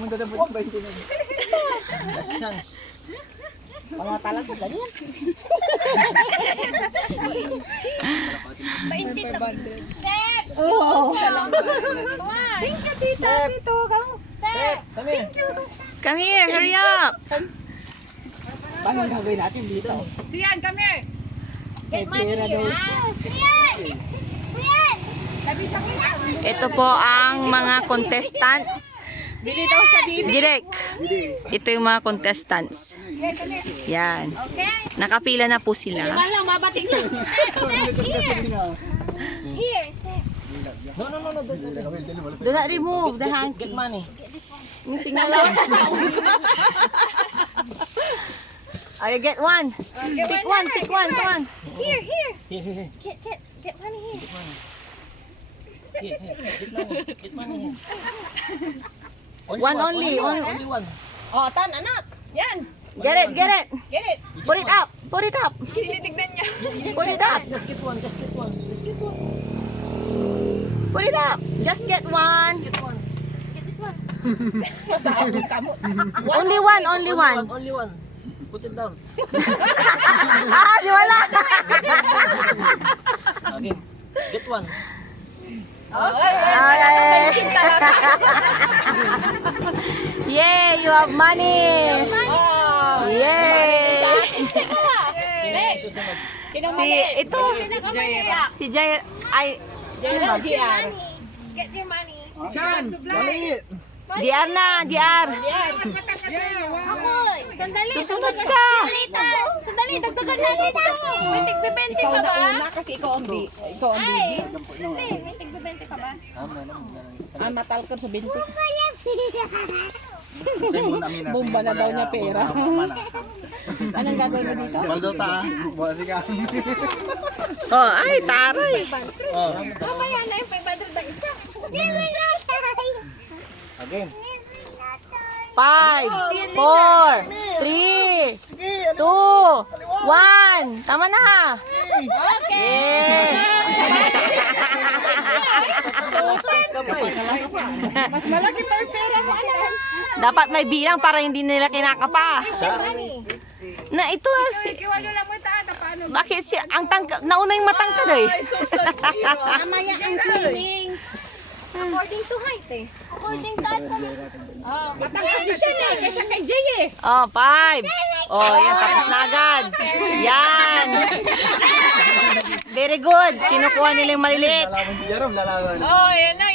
mo dadabot yung 20 na. Last chance. Pangatala ko, ganyan. 20. Step! Oh. Thank you, tita. Dito, Step! Kami. Come here, hurry up. Paano ang gagawin natin dito? Sian, come here. Get money here, ha? Sian! Sian! Sabi sa kuya. Ito po ang mga contestants. Bili daw sa dito. Direk. Ito yung mga contestants. Yan. Okay? Nakapila na po sila. Lang, mabating lang. Step, here. Here, step. No. Do not remove the Get hanky. money. Yung signal lang. I get one. Pick one, come on. Here, here. Here. Get money here. Here. Get money. One only. Only one. Oh, tan, anak. Yan. Get it. Get it. Put it up. Tinitignan niya. Put it up. Just get one. Put it up. Just get one. Get one. Get this one. Only one. Only one. Put it down. Ah, di wala. Again. Get one. Okay. Yay, you have money. Yay. Si ito. Si Jay ay Get your money. Chan! Maliit! DR na, DR. Ako. Sandali. Susunod ka. Sandali, dagdagan natin ito. May tigbe-20 pa ba? Kasi ikaw ang Ay, hindi. May tigbe-20 pa ba? matalkar sa binti. Okay muna, Mina. Bomba na daw niya pera. Anong gagawin mo dito? Baldo ta. Buwasi ka. Oh, ay, taray. Mamaya na yung 500 na isa. Again. 5, 4, 3, 2, 1. Tama na. Okay. Yes. Mas malaki pa yung pera mo, anak. Dapat may bilang para hindi nila kinakapa. Na ito si Iwalo lang mo ito, paano? bakit si ang tangka nauna yung matangkad eh. Mamaya ang swimming. According to height eh. According to height. Oh, matangkad siya eh, kaysa kay Jay eh. Oh, 5. Oh, yan tapos na agad. Yan. Very good. Kinukuha nila yung maliliit. Lalaban si Jerome, lalaban. Oh, yan na.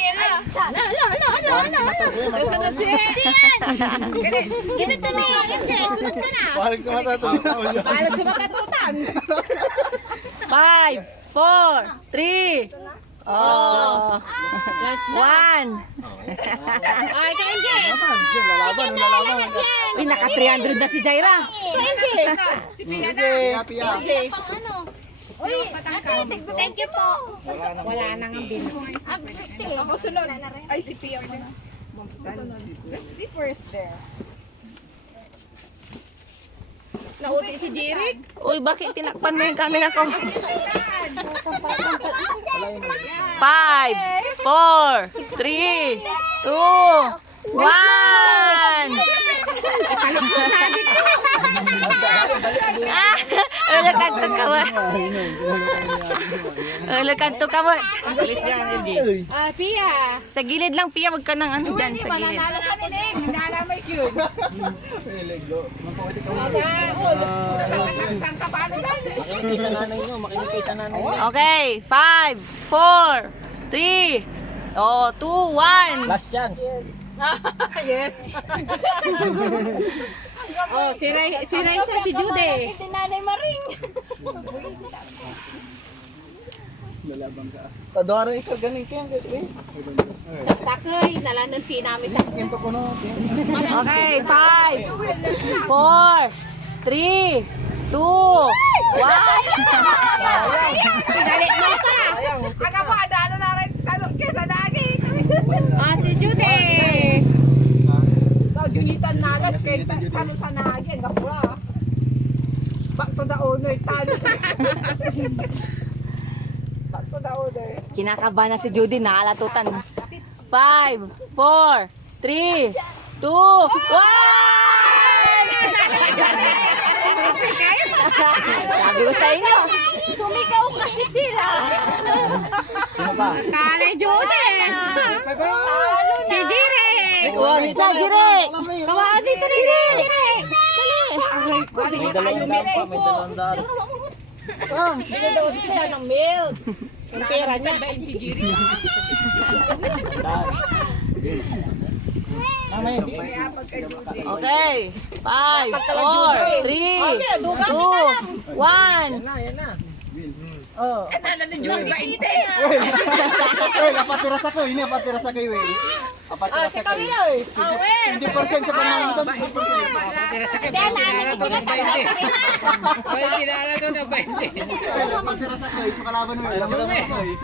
Sunod siya. Give it to me. MJ, sunod ka na. Balik sa mata ito. Balag sa matatutan. 5, 4, 3. Oh. 1. Ay, kay MJ. Lalaban. Uy, naka 300 na si Jaira. MJ. Si Pia. Pia. Pang ano? Uy, ate, thank you po. Wala nang bin. Ako sunod. Ay, si Pia po na. Let's be first there. Nauti si Jirik. Uy, bakit tinakpan mo yung camera ko? 5, 4, 3, 2, 1. Ulo kanto ka mo. Ulo kanto ka mo. Alis yan, LG. Pia. Sa gilid lang, Pia. Wag ka nang ano dyan. Sa gilid. Mananalo ka po din. Hindi alam may cube. Tangka paano dahil? Makinig kayo sa nanay nyo. Okay. 5, 4, 3, 2, 1. Last chance. Yes. Oh, si Raisa, si Jude. Si Nanay Maring. Lalaban ka. Tadwara ikaw galing kaya. Sakay, nalang ti namin sa Kinto ko no. Okay. 5, 4, 3, 2, 1. Galit mo pa. Aga pa, ano na rin tanong kaya sa dagi. Si Jude. Gunitan nalas kay talo sa nagi ang gapura. Back to the owner talo. Back to the owner. Kinakabahan na si Judy. Nakalatutan. 5, 4, 3, 2, 2, 1! Sabi ko sa inyo. Sumigaw kasi sila. Kale Jude. Si Jire. Basta, Jire! Kawan dito rin. Jire. May dalawang daan pa, may dalawang daan. Daw siya ng milk. Yung pera niya. Daan. Okay. 5, 4, 3, 2, 1. Yan na. Uy, napatira sa kayo. Hindi napatira sa kayo eh. Napatira sa kayo. Hindi percent sa panahon ito. 20%. Napatira sa kayo. Sa kalaban mo. Napatira sa kayo.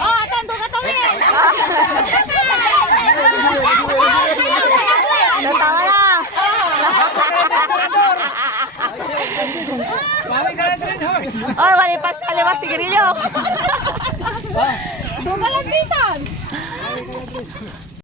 Oh, tando ka tawin. Natawa na. Oy, wali pa sa liwas sigarilyo. Dumalanditan.